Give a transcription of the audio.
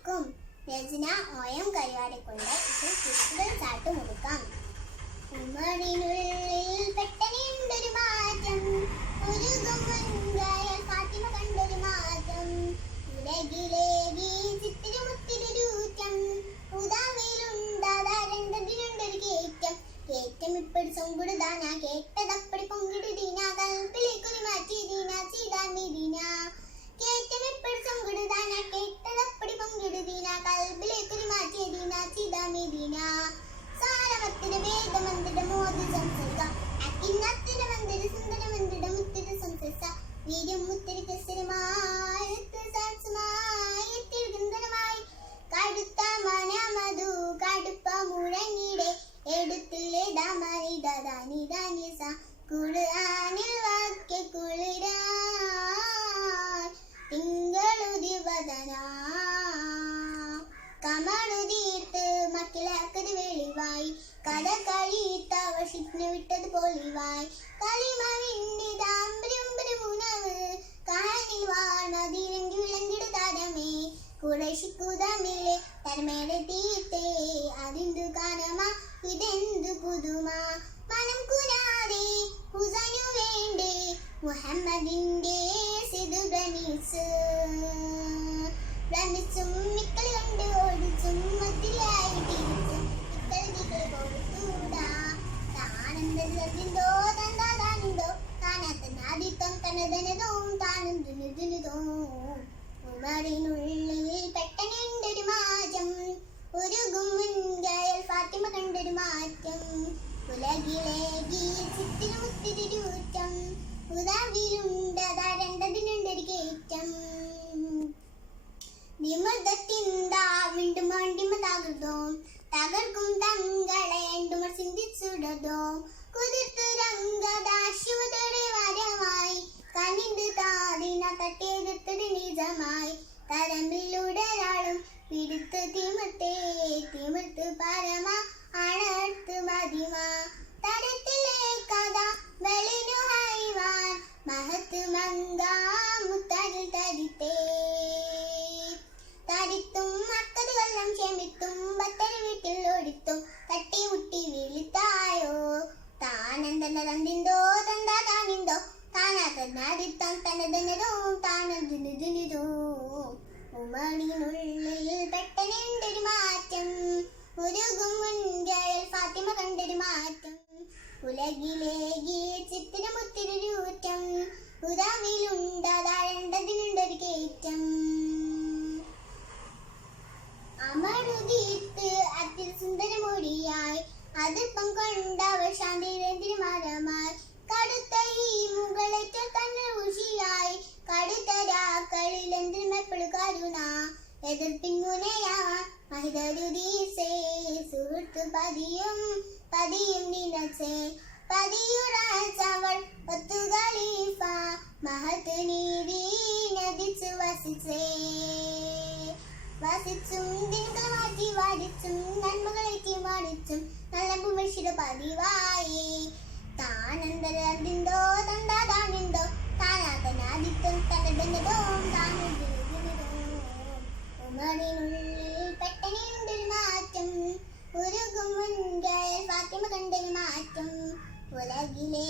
കേൾക്കും. രചന OM കരിവാടിക്കൊണ്ട്. ഇത് കൂടുതൽ ചാട്ടുമുടുക്കാം. ഉമറിനുള്ളിൽ പെട്ടെന്നുണ്ടൊരു മാറ്റം, ഉരുകും മുൻകായൽ ഫാത്തിമ കണ്ടൊരു മാറ്റം. ഉലകിലേകി ചിത്തിരമുത്തിരൂറ്റം, ഉദാമയിലുണ്ടാതാരണ്ടതിനുണ്ടൊരു കേറ്റം. കേറ്റം ഇപ്പടി സൊങ്കുടുതാന, കേട്ടതപ്പടി പൊങ്കിടുതീന, കൽപ്പിലേക്കൊരു മാറ്റിയതീന ചീതാമിതീന. കേറ്റം ഇപ്പടി സൊങ്കുടുതാന, കേട്ടതപ്പടി പൊങ്കിടുതീന, കൽപ്പിലേക്കൊരു മാറ്റിയതീന ചീതാമിതീന. സാരമത്തിര വേദമന്ദിര മോദി സംസരിക, അക്കിന്നത്തിര മന്ദിര സുന്ദര മന്ദിര മുത്തിര സംസരിച്ച. വീര്യം മുത്തിരി കസരമായി സാക്ഷ്യമായി തിരുഗന്ധരമായി, കടുത്ത മനമധു കടുപ്പ മുഴങ്ങിടെ എടുത്തില്ലേ ദാനിദാനിസ. കുളിരാനിൽ വാക്യ കുളിരാ തിങ്കളുദിവദന, കമളുതീർത്ത് മക്കിലാക്കത് വെളിവായി, കട കഴിത്തവഷിന് വിട്ടത് പൊളിവായി. കളിമവിന്റെ താമ്പരമ്പരമുനവ് കാലിൽ വാണതിരങ്കി വിളങ്കിട താരമേ. കുടശിക്കുതമിലെ തരമേടെ തീർത്തേ അതെന്തു കാനമ ഇതെന്തു പുതുമ. മനം കുനാതെ ഹുസൈനു വേണ്ടേ മുഹമ്മദിന്റെ സിദു ഭ്രമിച്ചും മിക്കളി കണ്ട് ഓടിച്ചും മതിലായി തിരിച്ചും ഇക്കളി കൊടുത്തൂടാ. താനന്തോ തന്താതാനിന്തോ താനത്തനാദിത്തം തനതനതോ താനന്തുനുതുനുതോ. ഉമറിനുള്ളിൽ പെട്ടെന്നുണ്ടൊരു മാറ്റം, ഉരുകും മുൻകായൽ ഫാത്തിമ കണ്ടൊരു മാറ്റം. ഉലകിലേകി ചിത്തിരമുത്തിരൂറ്റം, ഉദാവിലുണ്ടതാരണ്ടതിനുണ്ടൊരു കേറ്റം. വിമൃതത്തിന്താ വീണ്ടും വണ്ടിമ തകർന്നോ, തകർക്കും തങ്ങളെ എന്തുമർ ചിന്തിച്ചുടതോ. കുതിർത്തു രംഗദാശുവതയുടെ വരമായി, കനിന്ത് താതിന തട്ടിയെടുത്തത് നിജമായി. തരമ്പിലൂടൊരാളും പിടുത്ത് തിമിർത്ത് പരമ അണർത്ത് മതിമ. തരത്തിലെ കഥ വെളിനു ഹൈവാൻ മഹത്ത് മങ്കാ മുത്തരിൽ തരിത്തേ. തരിത്തും മക്കത് കൊല്ലം ക്ഷമിത്തും ബത്തരി വീട്ടിൽ ഓടിത്തും തട്ടിമുട്ടി വിളിത്തായോ. താനന്തോ തന്താതാനിന്തോ താനാത്തനാദിത്തം തനതനതോ താനന്തുനുതുനുതോ. ഉമറിനുള്ളിൽ പെട്ടെന്നുണ്ടൊരു മാറ്റം, ഉരുകും മുൻകായൽ ഫാത്തിമ കണ്ടൊരു മാറ്റം. ഉലകിലേകി ചിത്തിരമുത്തിരൂറ്റം, ഉദാവിലുണ്ടാതാരണ്ടതിനുണ്ടൊരു കേറ്റം. അമരുതീർത്ത് അതിൽ സുന്ദരമൊടിയായി, അതിപ്പം കൊണ്ടവ ശാന്തിരന്തിരമരമായി. കടുത്ത ഈ മുകളേറ്റ തന്നെ ഋഷിയായി, കടുത്തരാക്കളിലെന്തിരുമെപ്പോഴും കരുണ. എതിർപ്പിൻമുനയാവാൻ മഹിതരുദീസേ സുഹൃത്തു പതിയും നിനച്ചേ. പതിയുറാച്ചവൾ ഒത്തുകളീഫ മഹത്ത് നീതി നദിച്ചു വസിച്ചും ദിനങ്ങൾ മാറ്റി വാടിച്ചും നന്മകളേറ്റി മാടിച്ചും നല്ല ഭൂമിയുടെ പതിവായി. താനന്തരോ തന്താതാനിന്തോ താനാതനാദിത്യം തനതനതോ താനുദിനുദിനുതോ. ഉമറിനുള്ളിൽ പെട്ടെന്നുണ്ടൊരു മാറ്റം, ഉരുകും മുൻകായൽ ഫാത്തിമ കണ്ടൊരു മാറ്റം. ഉലകിലെ